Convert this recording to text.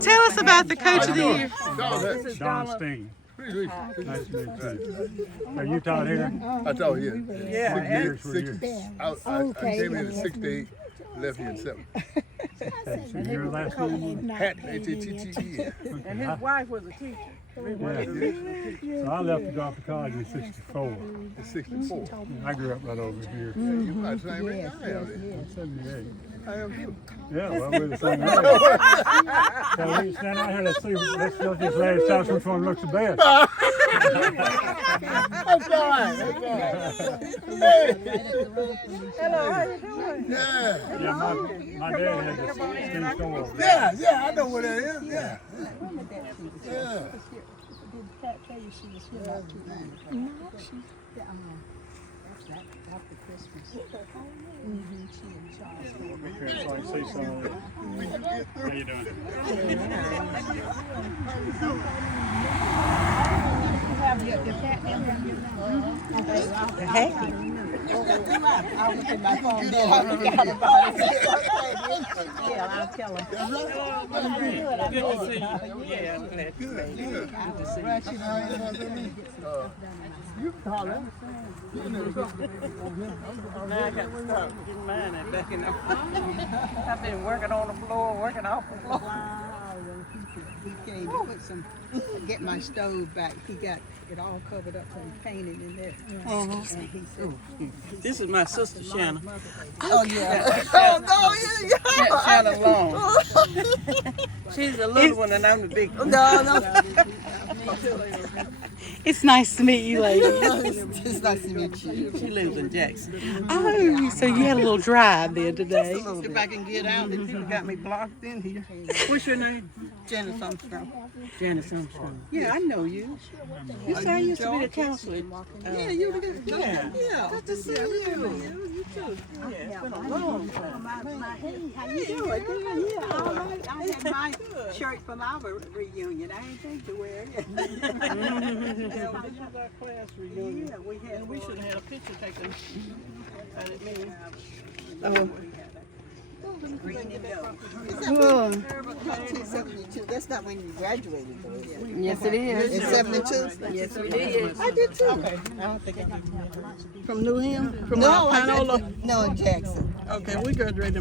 Tell us about the Coach of the Year. Don Steen. Nice to meet you. So you taught here? I taught here. Yeah. 6 years. I came in at 68, left here at 7. So your last name? Hat, H-A-T-T-E. And his wife was a teacher. So I left to go off to college in 64. It's 64. I grew up right over here. You about the same age I am. I'm 78. I am too. Yeah, well, we're the same age. So we stand out here, let's see this lady's tell us which one looks the best. That's all right. Hello, how you doing? Yeah. Yeah, my dad had this skin store. Yeah, I know what that is. Yeah. Yeah. Did Pat tell you she was here not too long ago? No, after Christmas. She and Charles. Here, so I can see some of it. How you doing? Happy. I looked at my phone then. I forgot about it. Yeah, I'll tell her. Good to see you. Yeah, I'm glad to see you. Good to see you call her. Now I got to start getting mine and back in the I've been working on the floor, working off the floor. He came to put some, get my stove back. He got it all covered up, so he painted in there. And he said, This is my sister Shanna. oh yeah. Shanna Long. She's the little one and I'm the big one. No. It's nice to meet you, ladies. It's nice to meet you. She lives in Jackson. Oh, so you had a little drive there today. If I can get out, you got me blocked in here. What's your name? Janice Armstrong. Janice Armstrong. Yeah, I know you. You said I used to be the counselor. Yeah, you were good. Yeah. Good to see you. You too. Yeah, it's been a long time. Hey, how you doing? Yeah, all right. I had my shirt from our reunion. I ain't think to wear it. Yeah, we had our class reunion. Yeah, we had. And we should have had a picture taken at it, maybe. Green and yellow. Is that 1972? That's not when you graduated, though, is it? Yes, it is. In 72? Yes, it is. I did too. Okay. I don't think I did. From New Hampshire? From No, Panola? no, in Jackson. Okay, we graduated